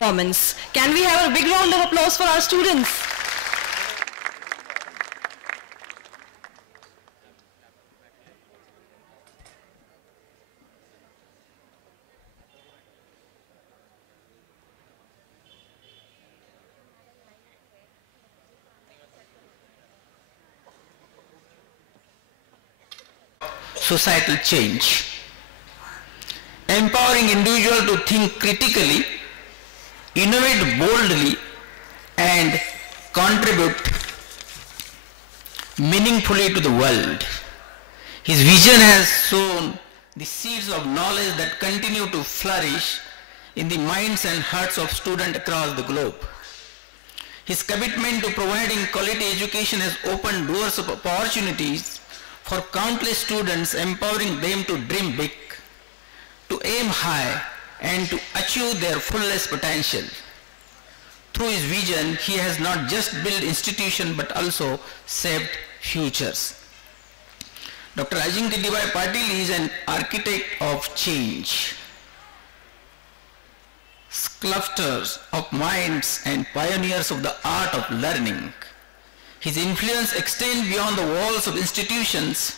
performance. Can we have a big round of applause for our students? Societal change. Empowering individual to think critically, innovate boldly, and contribute meaningfully to the world. His vision has sown the seeds of knowledge that continue to flourish in the minds and hearts of students across the globe. His commitment to providing quality education has opened doors of opportunities for countless students, empowering them to dream big, to aim high, and to achieve their fullest potential. Through his vision, he has not just built institutions but also shaped futures. Dr. Ajinkya D.Y. Patil is an architect of change, sculptors of minds and pioneers of the art of learning. His influence extends beyond the walls of institutions.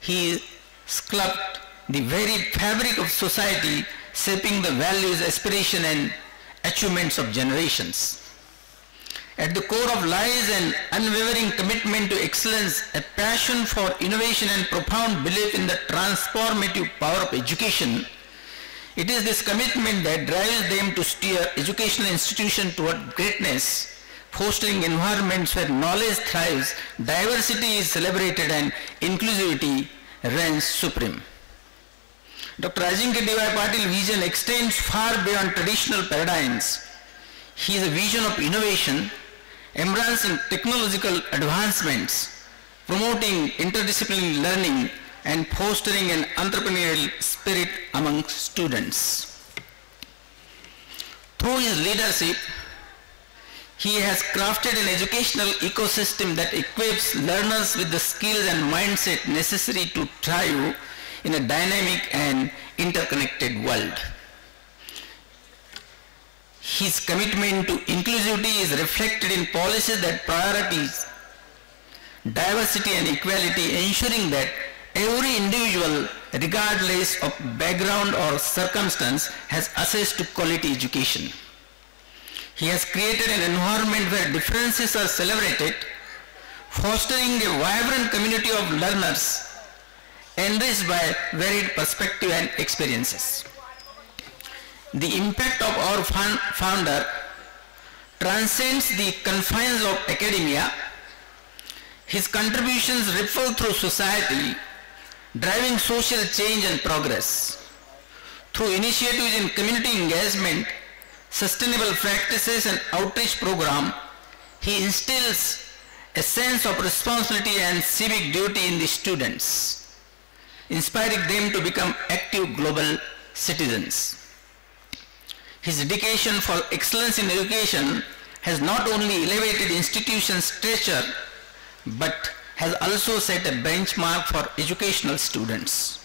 He sculpted the very fabric of society, shaping the values, aspirations, and achievements of generations. At the core of lies an unwavering commitment to excellence, a passion for innovation, and profound belief in the transformative power of education. It is this commitment that drives them to steer educational institutions toward greatness, fostering environments where knowledge thrives, diversity is celebrated, and inclusivity reigns supreme. Dr. Ajinkya D.Y. Patil's vision extends far beyond traditional paradigms. He is a vision of innovation, embracing technological advancements, promoting interdisciplinary learning, and fostering an entrepreneurial spirit among students. Through his leadership, he has crafted an educational ecosystem that equips learners with the skills and mindset necessary to thrive in a dynamic and interconnected world. His commitment to inclusivity is reflected in policies that prioritize diversity and equality, ensuring that every individual, regardless of background or circumstance, has access to quality education. He has created an environment where differences are celebrated, fostering a vibrant community of learners enriched by varied perspectives and experiences. The impact of our founder transcends the confines of academia. His contributions ripple through society, driving social change and progress. Through initiatives in community engagement, sustainable practices, and outreach program, he instills a sense of responsibility and civic duty in the students, inspiring them to become active global citizens. His dedication for excellence in education has not only elevated institutions' stature, but has also set a benchmark for educational students.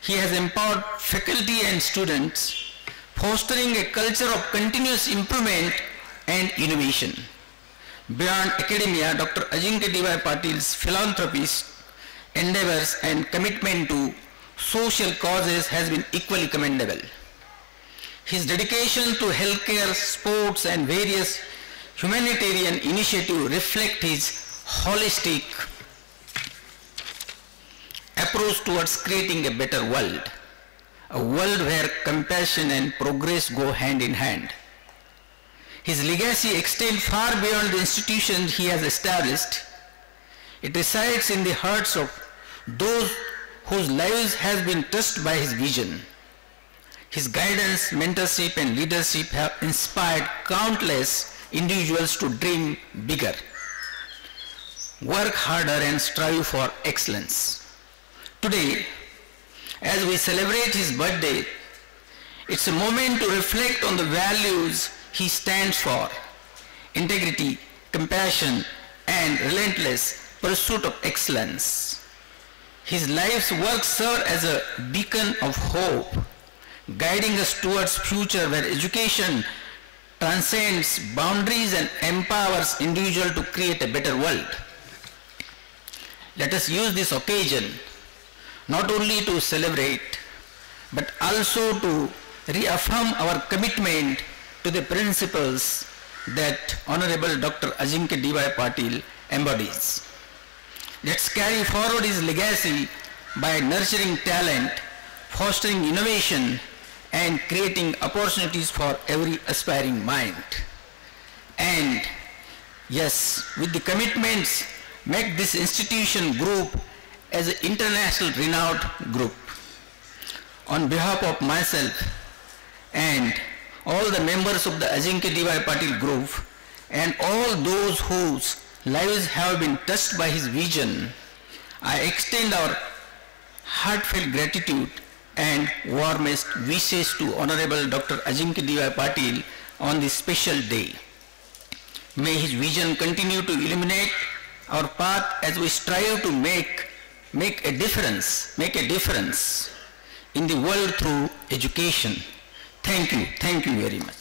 He has empowered faculty and students, fostering a culture of continuous improvement and innovation. Beyond academia, Dr. Ajinkya D.Y. Patil's philanthropies, endeavors, and commitment to social causes has been equally commendable. His dedication to healthcare, sports, and various humanitarian initiatives reflect his holistic approach towards creating a better world, a world where compassion and progress go hand in hand. His legacy extends far beyond the institutions he has established. It resides in the hearts of those whose lives have been touched by his vision. His guidance, mentorship, and leadership have inspired countless individuals to dream bigger, work harder, and strive for excellence. Today, as we celebrate his birthday, it's a moment to reflect on the values he stands for: integrity, compassion, and relentless pursuit of excellence. His life's work served as a beacon of hope, guiding us towards future where education transcends boundaries and empowers individual to create a better world. Let us use this occasion not only to celebrate but also to reaffirm our commitment to the principles that Honorable Dr. Ajinkya D.Y. Patil embodies. Let's carry forward his legacy by nurturing talent, fostering innovation, and creating opportunities for every aspiring mind. And yes, with the commitments, make this institution group as an international renowned group. On behalf of myself and all the members of the Ajinkya D.Y. Patil group and all those whose lives have been touched by his vision, I extend our heartfelt gratitude and warmest wishes to Honorable Dr. Ajinkya D.Y. Patil on this special day. May his vision continue to illuminate our path as we strive to make a difference in the world through education. Thank you very much.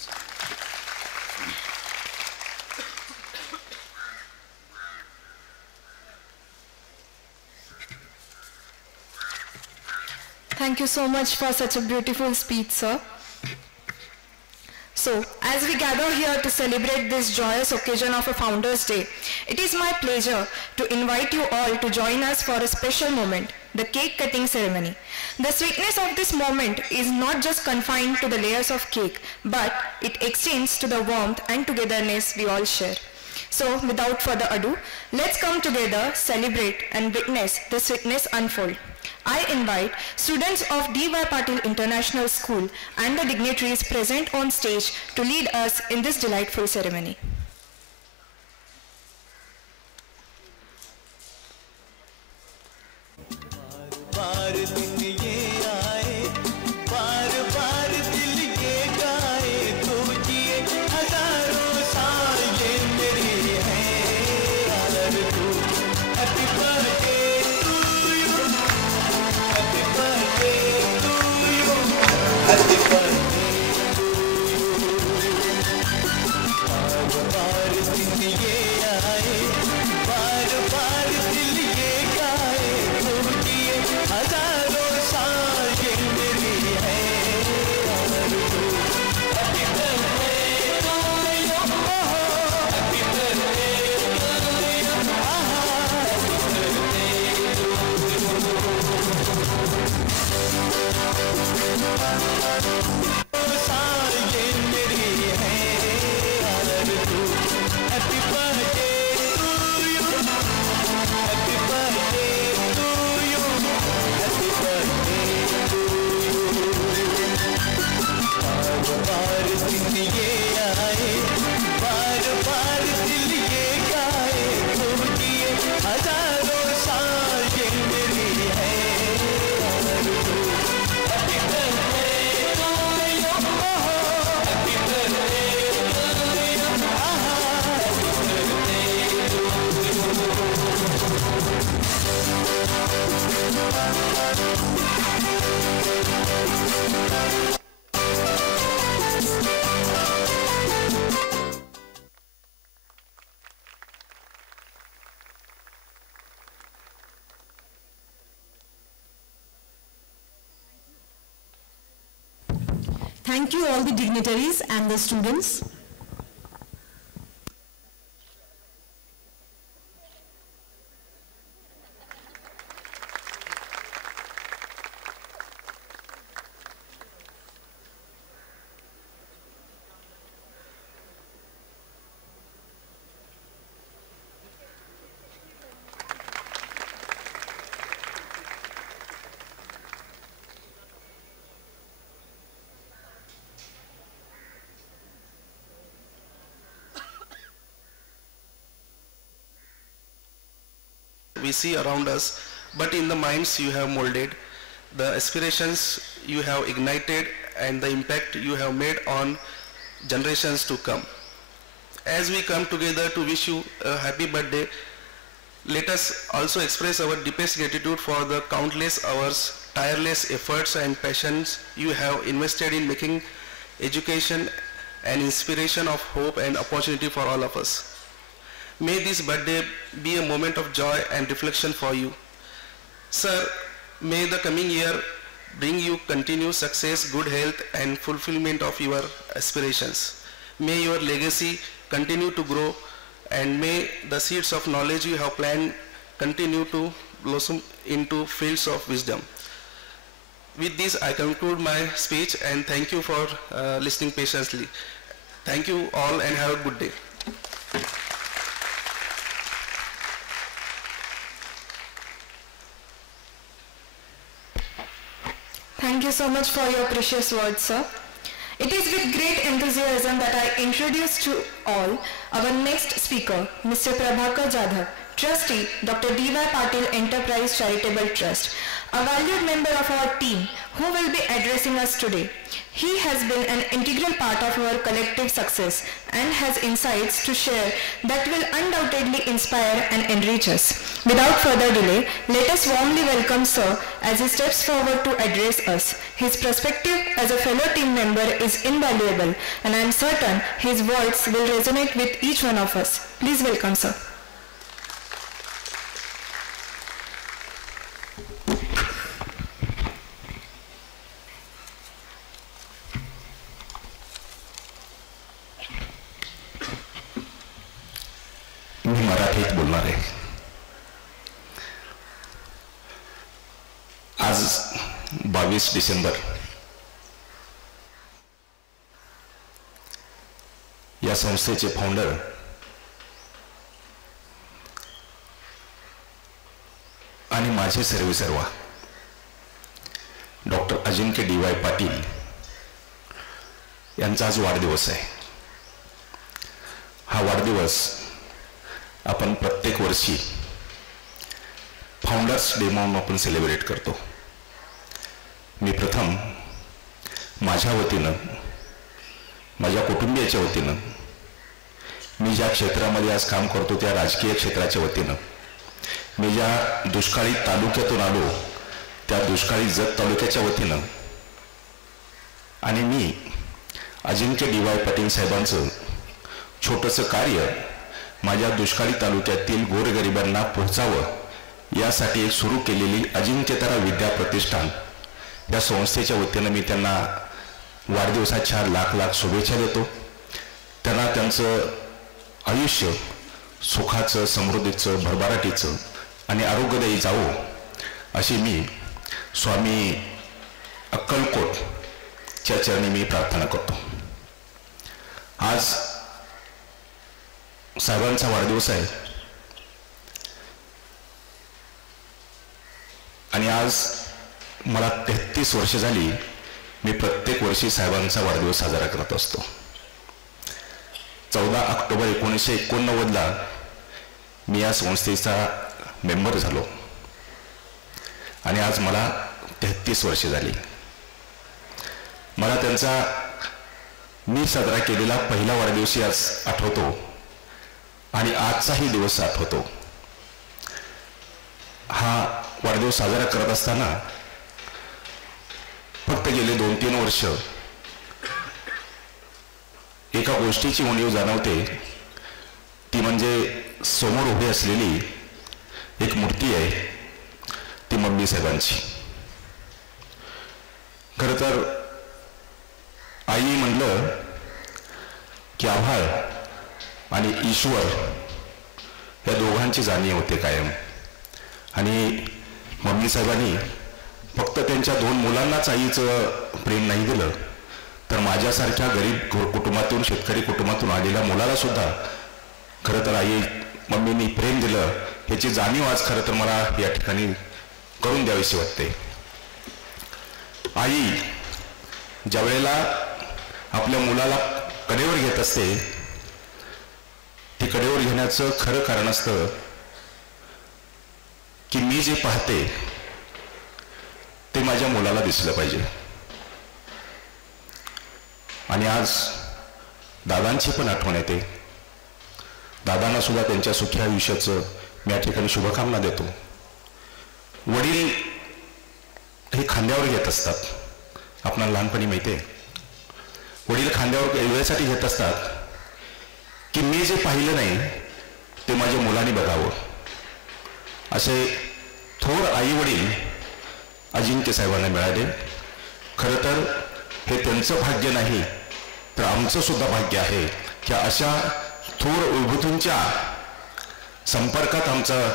Thank you so much for such a beautiful speech, sir. So, as we gather here to celebrate this joyous occasion of a Founders' Day, it is my pleasure to invite you all to join us for a special moment, the cake cutting ceremony. The sweetness of this moment is not just confined to the layers of cake, but it extends to the warmth and togetherness we all share. So, without further ado, let's come together, celebrate and witness the sweetness unfold. I invite students of D.Y. Patil International School and the dignitaries present on stage to lead us in this delightful ceremony. Thank you all the dignitaries and the students. We see around us, but in the minds you have molded, the aspirations you have ignited, and the impact you have made on generations to come. As we come together to wish you a happy birthday, let us also express our deepest gratitude for the countless hours tireless efforts and passions you have invested in making education an inspiration of hope and opportunity for all of us. May this birthday be a moment of joy and reflection for you. Sir, may the coming year bring you continued success, good health and fulfillment of your aspirations. May your legacy continue to grow and may the seeds of knowledge you have planted continue to blossom into fields of wisdom. With this, I conclude my speech and thank you for listening patiently. Thank you all and have a good day. Thank you so much for your precious words, sir. It is with great enthusiasm that I introduce to all our next speaker, Mr. Prabhakar Jadhav, Trustee, Dr. D.Y. Patil Enterprise Charitable Trust, a valued member of our team who will be addressing us today. He has been an integral part of our collective success and has insights to share that will undoubtedly inspire and enrich us. Without further delay, let us warmly welcome Sir as he steps forward to address us. His perspective as a fellow team member is invaluable and I am certain his words will resonate with each one of us. Please welcome Sir. मी मराठीत बोलणार आहे. आज 22 December या संस्थेचे founder आणि माझे सर्वेसर्वा doctor Ajinkya DY. Patil यांचा आज वाढदिवस आहे. हा वाढदिवस आपण प्रत्येक वर्षी फाउंडर्स डे म्हणून आपण सेलिब्रेट करतो. मी प्रथम माझ्या वतीनं, माझ्या कुटुंबियाच्या वतीनं, मी ज्या क्षेत्रामध्ये आज काम करतो त्या राजकीय क्षेत्राच्या वतीनं, मी ज्या दुष्काळी तालुक्यातून आलो त्या दुष्काळी जत तालुक्याच्या वतीनं आणि मी अजिंक्य डी.वाय. पाटील साहेबांचं छोटंसं कार्य माझ्या दुष्काळी तालुक्यातील गोरगरिबांना पोहोचावं यासाठी एक सुरू केलेली अजिंक्यतारा विद्या प्रतिष्ठान या संस्थेच्या वतीनं मी त्यांना वाढदिवसाच्या लाख लाख शुभेच्छा देतो. त्यांना त्यांचं आयुष्य सुखाचं, समृद्धीचं, भरभराटीचं आणि आरोग्यदायी जावो अशी मी स्वामी अक्कलकोटच्या चरणी मी प्रार्थना करतो. आज साहेबांचा वाढदिवस आहे आणि आज मला 33 वर्ष झाली. मी प्रत्येक वर्षी साहेबांचा वाढदिवस साजरा करत असतो. 14 ऑक्टोबर 1989ला मी या संस्थेचा मेंबर झालो आणि आज मला 33 वर्ष झाली. मला त्यांचा मी साजरा केलेला पहिला वाढदिवस आज आठवतो आणि आजचाही दिवस आठवतो. हा वाढदिवस साजरा करत असताना फक्त गेले 2-3 वर्ष एका गोष्टीची उणीव जाणवते, ती म्हणजे समोर उभी असलेली एक मूर्ती आहे, ती मम्मी साहेबांची. खरं तर आई म्हणलं की आभाळ आणि ईश्वर या दोघांची जाणीव होते कायम. आणि मम्मी साहेबांनी फक्त त्यांच्या 2 मुलांनाच आईचं प्रेम नाही दिलं, तर माझ्यासारख्या गरीब कुटुंबातून, शेतकरी कुटुंबातून आलेल्या मुलाला सुद्धा खरं तर आई मम्मीनी प्रेम दिलं ह्याची जाणीव आज खरं तर मला या ठिकाणी करून द्यावीशी वाटते. आई ज्या वेळेला आपल्या मुलाला कडेवर घेत असते, ती कडेवर घेण्याचं खरं कारण असतं की मी जे पाहते ते माझ्या मुलाला दिसलं पाहिजे. आणि आज दादांची पण आठवण येते. दादांना सुद्धा त्यांच्या सुखी आयुष्याचं मी या ठिकाणी शुभकामना देतो. वडील हे खांद्यावर घेत असतात. आपणाला लहानपणी माहिती आहे, वडील खांद्यावर एवढ्यासाठी घेत असतात की मी जे पाहिलं नाही ते माझ्या मुलांनी बघावं. असे थोर आई वडील अजिंक्य साहेबांना मिळाले. खरं तर हे त्यांचं भाग्य नाही तर आमचं सुद्धा भाग्य आहे की अशा थोर विभूतींच्या संपर्कात आमचं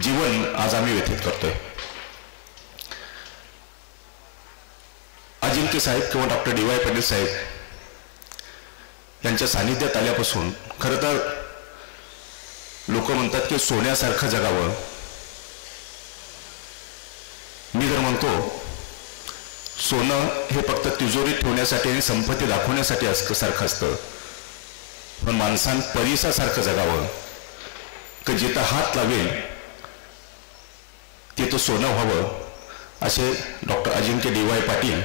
जीवन आज आम्ही व्यतीत करतोय. अजिंक्य साहेब किंवा डॉक्टर डी वाय पाटील साहेब यांच्या सानिध्यात आल्यापासून खरं तर लोक म्हणतात की सोन्यासारखं जगावं. मी जर म्हणतो सोनं हे फक्त तिजोरीत ठेवण्यासाठी आणि संपत्ती दाखवण्यासाठी सारखं असतं, पण माणसानं परिसासारखं जगावं की जिथं हात लावेल तिथं सोनं व्हावं, असे doctor Ajinkya D Y Patil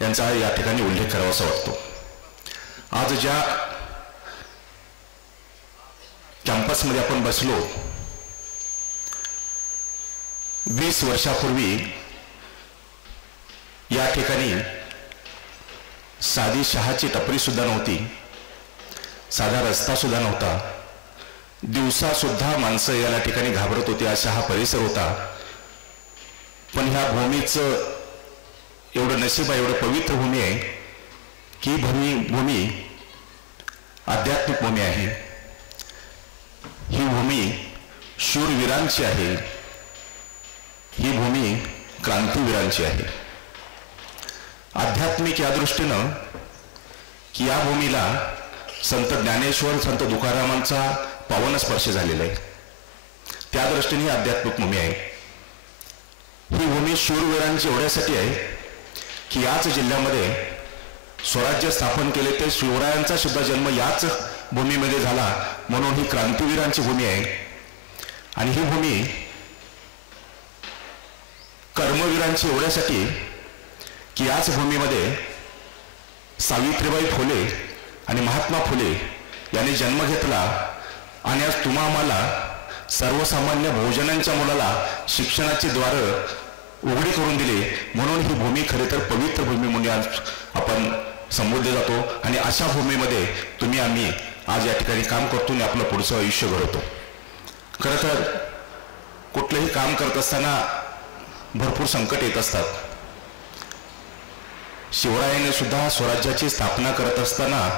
यांचा या ठिकाणी उल्लेख करावासा वाटतो. आज ज्या कॅम्पसमध्ये आपण बसलो, 20 वर्षापूर्वी या ठिकाणी साधी चहाची टपरी सुद्धा नव्हती, साधा रस्ता सुद्धा नव्हता, दिवसा सुद्धा माणसं या ठिकाणी घाबरत होती असा हा परिसर होता. पण ह्या भूमीचं एवढं नशीब आहे, एवढं पवित्र भूमी आहे की भूमी आध्यात्मिक भूमी आहे. ही भूमी शूरवीरांची आहे, ही भूमी क्रांतीवीरांची आहे. आध्यात्मिक या दृष्टीनं की या भूमीला संत ज्ञानेश्वर, संत तुकारामांचा पावन स्पर्श झालेला आहे, त्या दृष्टीने ही आध्यात्मिक भूमी आहे. ही भूमी शूरवीरांची एवढ्यासाठी आहे की याच जिल्ह्यामध्ये स्वराज्य स्थापन केले ते शिवरायांचा सुद्धा जन्म याच भूमीमध्ये झाला, म्हणून ही क्रांतीवीरांची भूमी आहे. आणि ही भूमी कर्मवीरांची एवढ्यासाठी की याच भूमीमध्ये सावित्रीबाई फुले आणि महात्मा फुले यांनी जन्म घेतला आणि आज तुम्हा आम्हाला सर्वसामान्य बहुजनांच्या मुलाला शिक्षणाची द्वारं उघडी करून दिली, म्हणून ही भूमी खरे तर पवित्र भूमी म्हणून आज आपण संबोधले जातो. आणि अशा भूमीमध्ये तुम्ही आम्ही आज या ठिकाणी काम करतो आणि आपलं पुढचं आयुष्य घडवतो. खरं तर कुठलंही काम करत असताना भरपूर संकट येत असतात. शिवरायाने सुद्धा स्वराज्याची स्थापना करत असताना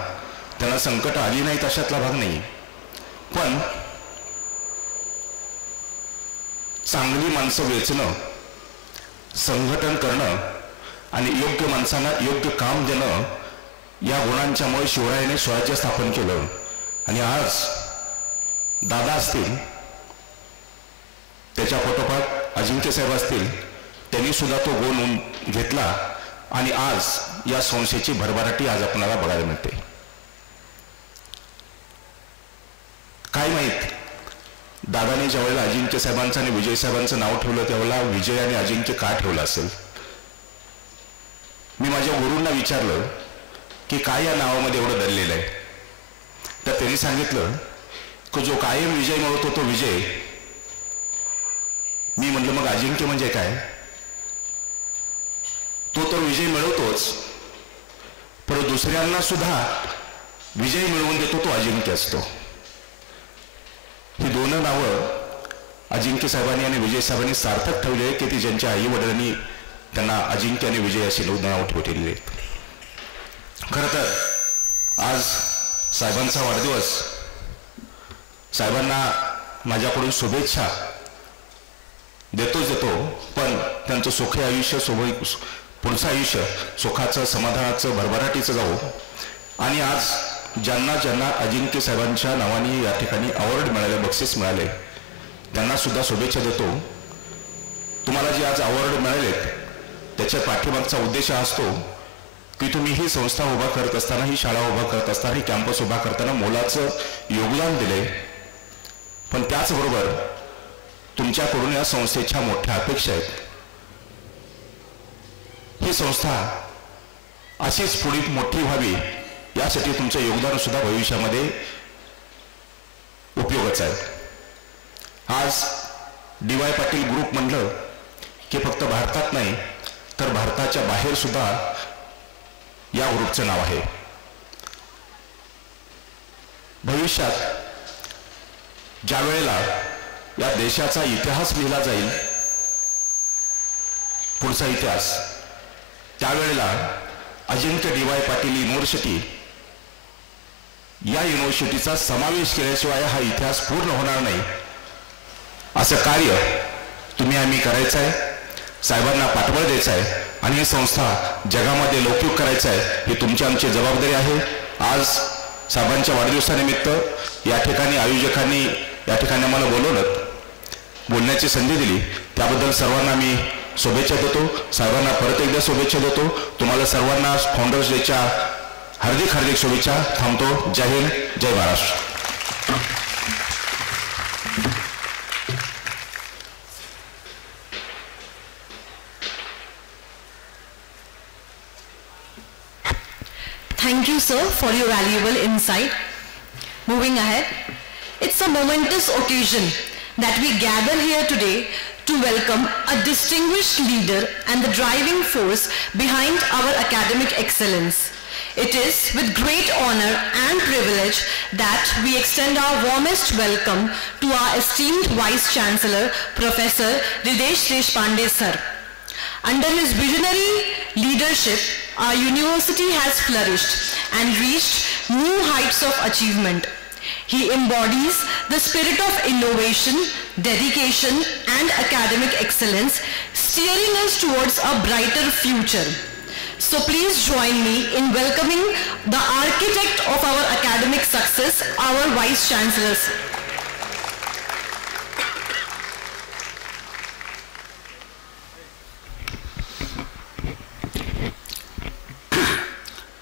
त्यांना संकट आली नाहीत अशातला भाग नाही, पण चांगली माणसं वेचणं, संघटन करणं आणि योग्य माणसांना योग्य काम देणं या गुणांच्यामुळे शिवरायाने स्वराज्य स्थापन केलं. आणि आज दादा असतील, त्याच्या पाठोपाठ अजिंक्य साहेब असतील, त्यांनी सुद्धा तो गुण घेतला आणि आज या संस्थेची भरभराटी आज आपल्याला बघायला मिळते. काय माहित दादाने ज्यावेळेला अजिंक्य साहेबांचं आणि विजय साहेबांचं नाव ठेवलं त्यावेळेला विजय आणि अजिंक्य का ठेवलं असेल. मी माझ्या गुरूंना विचारलं की काय या नावामध्ये एवढं दडलेलं आहे, तर त्यांनी सांगितलं की जो कायम विजय मिळवतो तो विजय. मी म्हटलं मग अजिंक्य म्हणजे काय. तो तर विजय मिळवतोच, पण दुसऱ्यांना सुद्धा विजय मिळवून देतो तो अजिंक्य असतो. ही दोन नावं अजिंक्य साहेबांनी आणि विजय साहेबांनी सार्थक ठेवले की ती ज्यांच्या आई वडिलांनी त्यांना अजिंक्य आणि विजय अशी नाव ठेवलेली. खरं तर आज साहेबांचा वाढदिवस, साहेबांना माझ्याकडून शुभेच्छा देतो, पण त्यांचं सुखी आयुष्य, पुढचं आयुष्य सुखाचं, समाधानाचं, भरभराटीचं जावो. आणि आज ज्यांना ज्यांना अजिंक्य साहेबांच्या नावाने या ठिकाणी अवॉर्ड मिळाले, बक्षीस मिळाले, त्यांना सुद्धा शुभेच्छा देतो. तुम्हाला जे आज अवॉर्ड मिळालेत त्याच्या पाठीमागचा उद्देश असतो की तुम्ही ही संस्था उभा करत असताना, ही शाळा उभा करत असताना, ही कॅम्पस उभा करताना मोलाचं योगदान दिले, पण त्याचबरोबर तुमच्याकडून या संस्थेच्या मोठ्या अपेक्षा आहेत. ही संस्था अशीच पुढे मोठी व्हावी यासाठी तुमचं योगदान सुद्धा भविष्यामध्ये उपयोगाचं आहे. आज डी वाय पाटील ग्रुप म्हणलं की फक्त भारतात नाही तर भारताच्या बाहेर सुद्धा या ग्रुपचं नाव आहे. भविष्यात ज्या वेळेला या देशाचा इतिहास लिहिला जाईल, पुढचा इतिहास, त्यावेळेला Ajinkya D Y Patil university या युनिव्हर्सिटीचा समावेश केल्याशिवाय हा इतिहास पूर्ण होणार नाही. असं कार्य तुम्ही आम्ही करायचं आहे, साहेबांना पाठबळ द्यायचं आहे आणि ही संस्था जगामध्ये लौकिक करायचं आहे, ही तुमची आमची जबाबदारी आहे. आज साहेबांच्या वाढदिवसानिमित्त या ठिकाणी आयोजकांनी या ठिकाणी आम्हाला बोलण्याची संधी दिली, त्याबद्दल सर्वांना मी शुभेच्छा देतो. साहेबांना परत एकदा शुभेच्छा देतो. तुम्हाला सर्वांना फाउंडर्स डेच्या हार्दिक हार्दिक शुभेच्छा. थांबतो. जय हिंद, जय Maharashtra. Thank you, sir, for your valuable insight. Moving ahead, it's a momentous occasion that we gather here today to welcome a distinguished leader and the driving force behind our academic excellence. It is with great honor and privilege that we extend our warmest welcome to our esteemed Vice Chancellor, Professor Hridesh Deshpande, sir. Under his visionary leadership, our university has flourished and reached new heights of achievement. He embodies the spirit of innovation, dedication, and academic excellence, steering us towards a brighter future. So please join me in welcoming the architect of our academic success, our Vice Chancellor.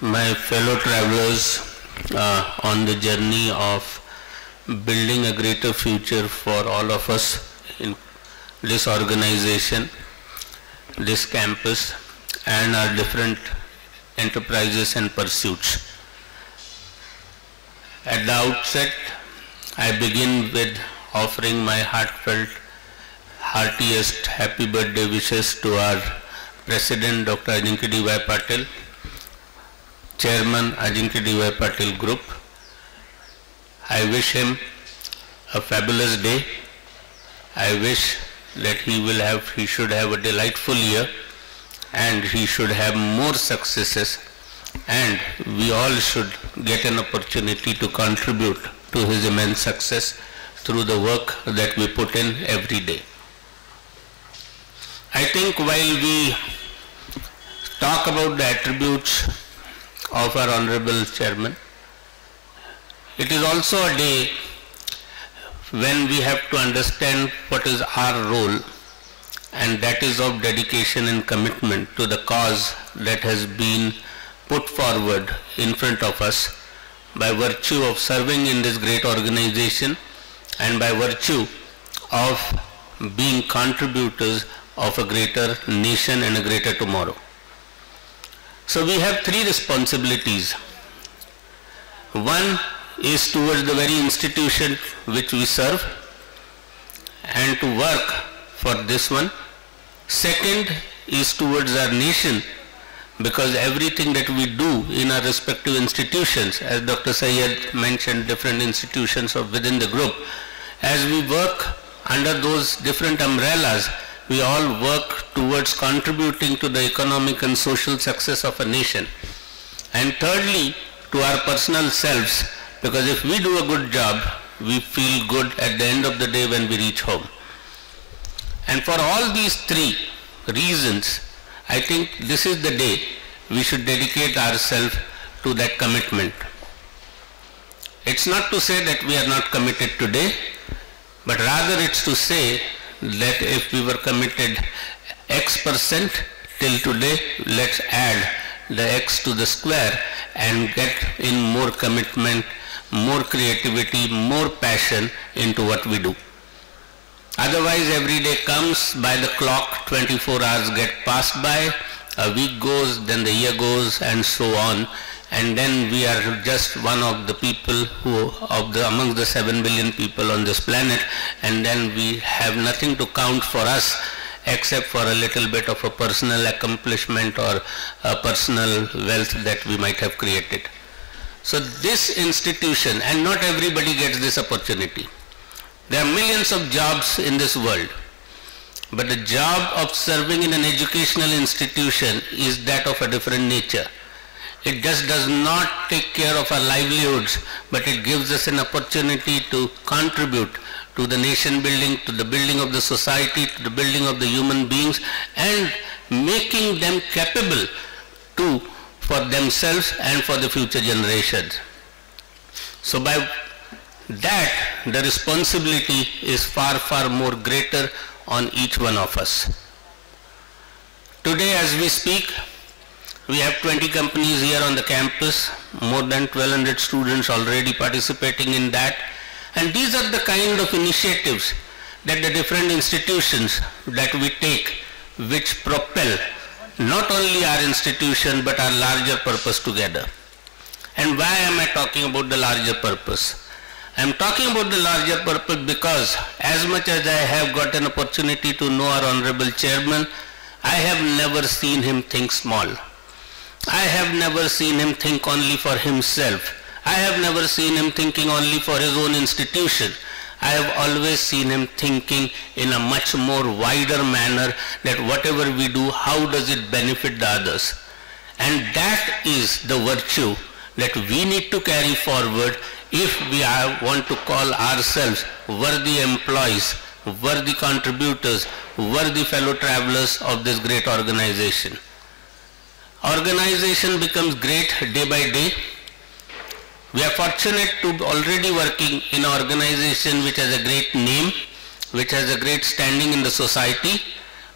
My fellow travelers on the journey of building a greater future for all of us in this organization, this campus, and our different enterprises and pursuits. At the outset, I begin with offering my heartfelt, heartiest happy birthday wishes to our President Dr. Ajinkya D. Y. Patil, Chairman Ajinkya D. Y. Patil Group. I wish him a fabulous day. I wish that he should have a delightful year and he should have more successes, and we all should get an opportunity to contribute to his immense success through the work that we put in every day. I think while we talk about the attributes of our Honorable Chairman, it is also a day when we have to understand what is our role, and that is of dedication and commitment to the cause that has been put forward in front of us by virtue of serving in this great organization and by virtue of being contributors of a greater nation and a greater tomorrow. So we have three responsibilities. One is towards the very institution which we serve and to work for this one. Second is towards our nation, because everything that we do in our respective institutions, as Dr. Syed mentioned, different institutions within the group, as we work under those different umbrellas, we all work towards contributing to the economic and social success of a nation. And thirdly, to our personal selves, because if we do a good job, we feel good at the end of the day when we reach home. And for all these three reasons, I think this is the day we should dedicate ourselves to that commitment. It's not to say that we are not committed today, but rather it's to say that if we were committed X% till today, let's add the X to the square and get in more commitment, more creativity, more passion into what we do. Otherwise, every day comes by the clock, 24 hours get passed by, a week goes, then the year goes, and so on. And then we are just one of the people amongst the 7 billion people on this planet, and then we have nothing to count for us except for a little bit of a personal accomplishment or a personal wealth that we might have created. So this institution, and not everybody gets this opportunity. There are millions of jobs in this world, but the job of serving in an educational institution is that of a different nature. It just does not take care of our livelihoods, but it gives us an opportunity to contribute to the nation building, to the building of the society, to the building of the human beings, and making them capable for themselves and for the future generations. So by that, the responsibility is far, far more greater on each one of us. Today as we speak, we have 20 companies here on the campus, more than 1200 students already participating in that. And these are the kind of initiatives that the different institutions that we take, which propel not only our institution but our larger purpose together. And why am I talking about the larger purpose? I am talking about the larger purpose because as much as I have got an opportunity to know our Honorable Chairman, I have never seen him think small. I have never seen him think only for himself. I have never seen him thinking only for his own institution. I have always seen him thinking in a much more wider manner that whatever we do, how does it benefit the others? And that is the virtue that we need to carry forward if we want to call ourselves worthy employees, worthy contributors, worthy fellow travelers of this great organization. Organization becomes great day by day. We are fortunate to be already working in an organization which has a great name, which has a great standing in the society,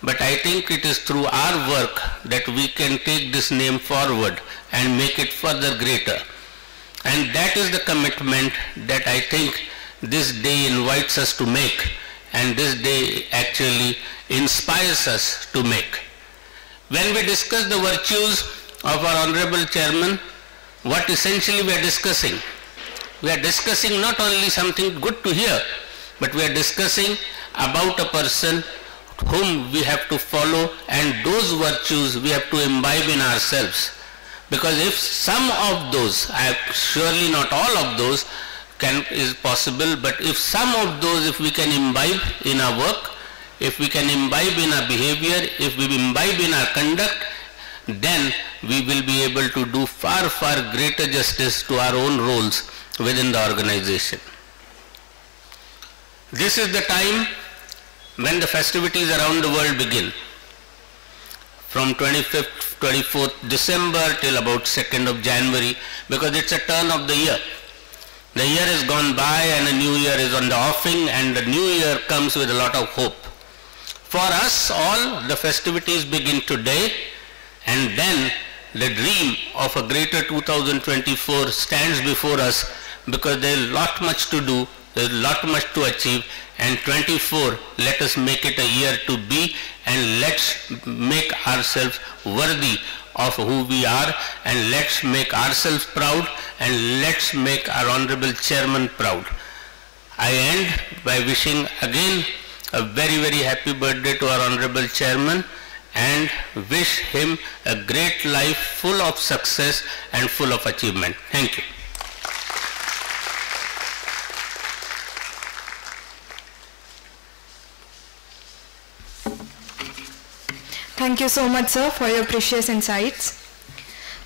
but I think it is through our work that we can take this name forward and make it further greater. And that is the commitment that I think this day invites us to make, and this day actually inspires us to make. When we discuss the virtues of our Honorable Chairman, what essentially we are discussing? We are discussing not only something good to hear, but we are discussing about a person whom we have to follow, and those virtues we have to imbibe in ourselves. Because if some of those, surely not all of those is possible, but if some of those, if we can imbibe in our work, if we can imbibe in our behavior, if we imbibe in our conduct, then we will be able to do far, far greater justice to our own roles within the organization. This is the time when the festivities around the world begin. From 25th, 24th December till about 2nd of January, because it's a turn of the year. The year has gone by and a new year is on the offing, and the new year comes with a lot of hope. For us all, the festivities begin today, and then the dream of a greater 2024 stands before us, because there is a lot much to do, there is a lot much to achieve, and 24, let us make it a year to be, and let's make ourselves worthy of who we are, and let's make ourselves proud, and let's make our Honorable Chairman proud. I end by wishing again a very, very happy birthday to our Honorable Chairman, and wish him a great life full of success and full of achievement. Thank you. Thank you so much, sir, for your precious insights.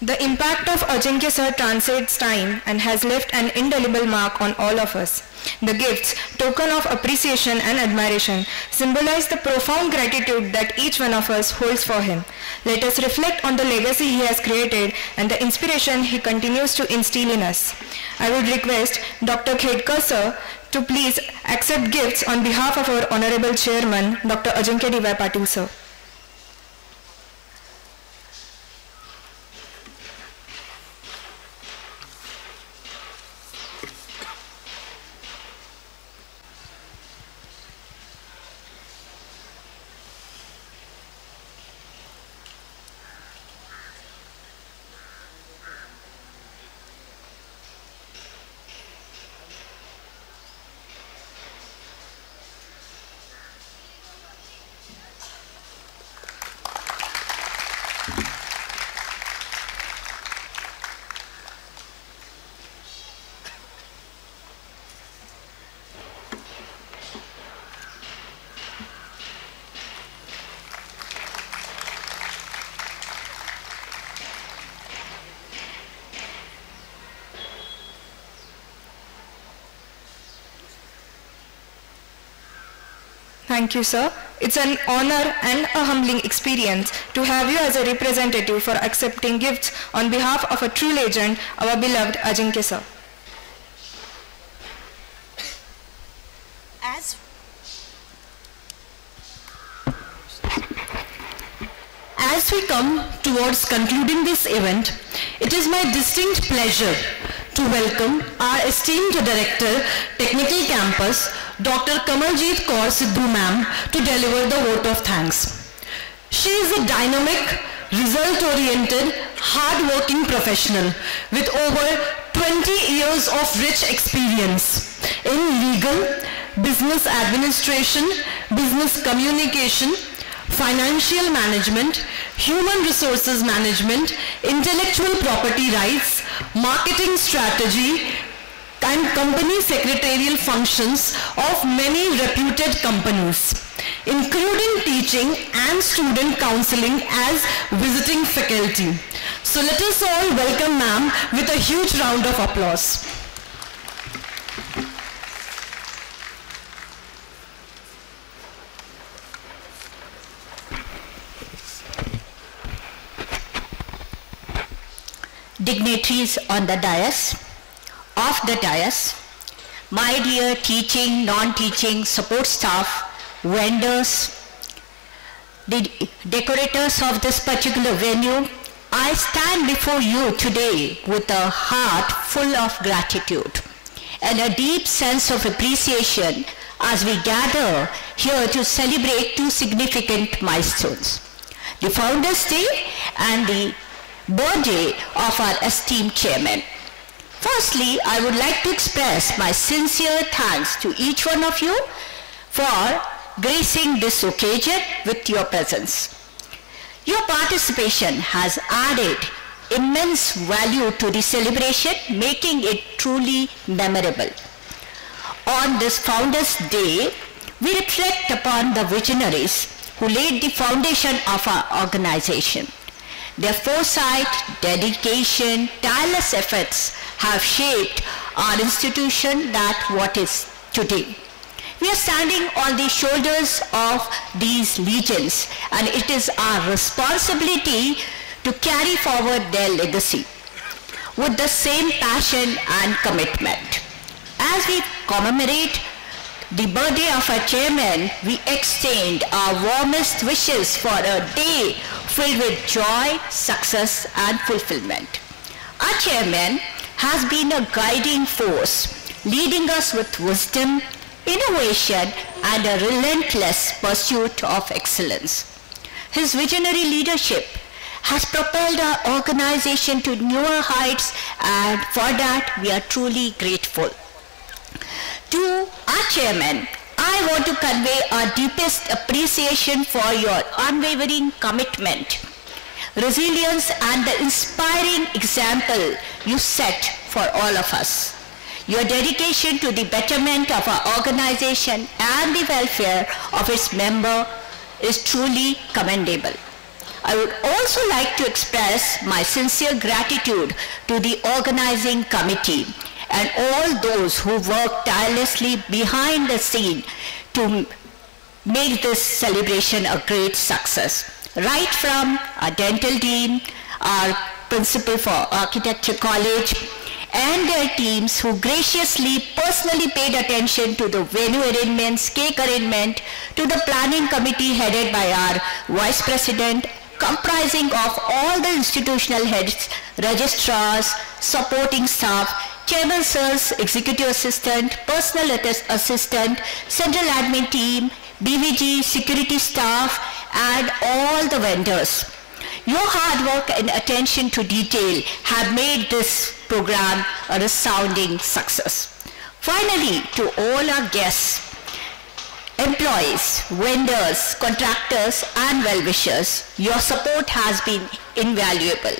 The impact of Ajinkya sir transcends time and has left an indelible mark on all of us. The gifts, token of appreciation and admiration, symbolize the profound gratitude that each one of us holds for him. Let us reflect on the legacy he has created and the inspiration he continues to instill in us. I would request Dr. Khedkar sir to please accept gifts on behalf of our Honorable Chairman, Dr. Ajinkya D.Y. Patil sir. Thank you, sir. It's an honor and a humbling experience to have you as a representative for accepting gifts on behalf of a true legend, our beloved Ajinkya sir. As we come towards concluding this event, it is my distinct pleasure to welcome our esteemed Director, Technical Campus, Dr. Kamaljeet Kaur Sidhu ma'am, to deliver the vote of thanks. She is a dynamic, result-oriented, hard-working professional with over 20 years of rich experience in legal, business administration, business communication, financial management, human resources management, intellectual property rights, marketing strategy, and company secretarial functions of many reputed companies, including teaching and student counseling as visiting faculty. So let us all welcome ma'am with a huge round of applause. Dignitaries on the dais, off the dais, my dear teaching, non-teaching, support staff, vendors, the decorators of this particular venue, I stand before you today with a heart full of gratitude and a deep sense of appreciation as we gather here to celebrate two significant milestones, the Founders' Day and the birthday of our esteemed chairman. Firstly, I would like to express my sincere thanks to each one of you for gracing this occasion with your presence. Your participation has added immense value to the celebration, making it truly memorable. On this Founders' Day, we reflect upon the visionaries who laid the foundation of our organization. Their foresight, dedication, tireless efforts have shaped our institution that what is today. We are standing on the shoulders of these legends, and it is our responsibility to carry forward their legacy with the same passion and commitment. As we commemorate the birthday of our chairman, we extend our warmest wishes for a day filled with joy, success, and fulfillment. Our chairman has been a guiding force, leading us with wisdom, innovation, and a relentless pursuit of excellence. His visionary leadership has propelled our organization to newer heights, and for that we are truly grateful. To our chairman, I want to convey our deepest appreciation for your unwavering commitment, resilience, and the inspiring example you set for all of us. Your dedication to the betterment of our organization and the welfare of its members is truly commendable. I would also like to express my sincere gratitude to the organizing committee and all those who work tirelessly behind the scene to make this celebration a great success. Right from our dental dean, our principal for Architecture College, and their teams who graciously personally paid attention to the venue arrangements, cake arrangement, to the planning committee headed by our vice president, comprising of all the institutional heads, registrars, supporting staff, chairman sir's executive assistant, personal assistant, central admin team, BVG, security staff, and all the vendors. Your hard work and attention to detail have made this program a resounding success. Finally, to all our guests, employees, vendors, contractors, and well-wishers, your support has been invaluable.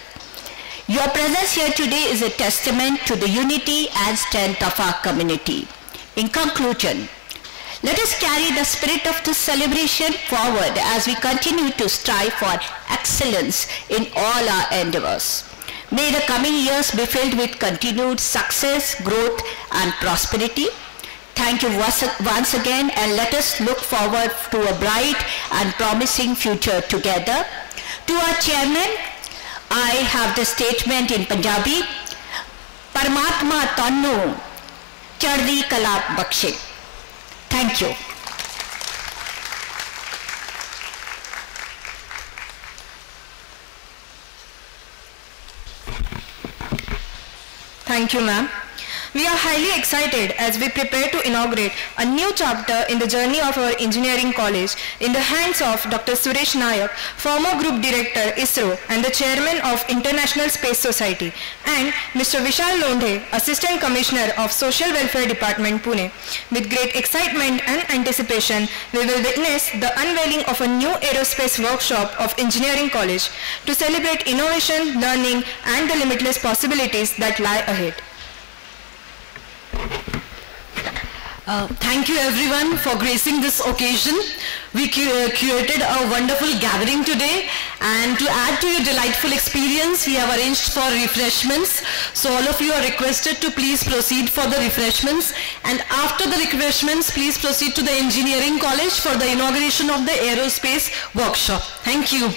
Your presence here today is a testament to the unity and strength of our community. In conclusion, let us carry the spirit of this celebration forward as we continue to strive for excellence in all our endeavors. May the coming years be filled with continued success, growth, and prosperity. Thank you once again, and let us look forward to a bright and promising future together. To our chairman, I have the statement in Punjabi. Paramatma Tannu Chardi Kala Bakshe. Thank you. Thank you, ma'am. We are highly excited as we prepare to inaugurate a new chapter in the journey of our engineering college in the hands of Dr. Suresh Nayak, former Group Director, ISRO, and the Chairman of International Space Society, and Mr. Vishal Londhe, Assistant Commissioner of Social Welfare Department, Pune. With great excitement and anticipation, we will witness the unveiling of a new aerospace workshop of Engineering College to celebrate innovation, learning, and the limitless possibilities that lie ahead. Thank you everyone for gracing this occasion. We curated a wonderful gathering today, and to add to your delightful experience, we have arranged for refreshments. So all of you are requested to please proceed for the refreshments, and after the refreshments, please proceed to the Engineering College for the inauguration of the Aerospace Workshop. Thank you.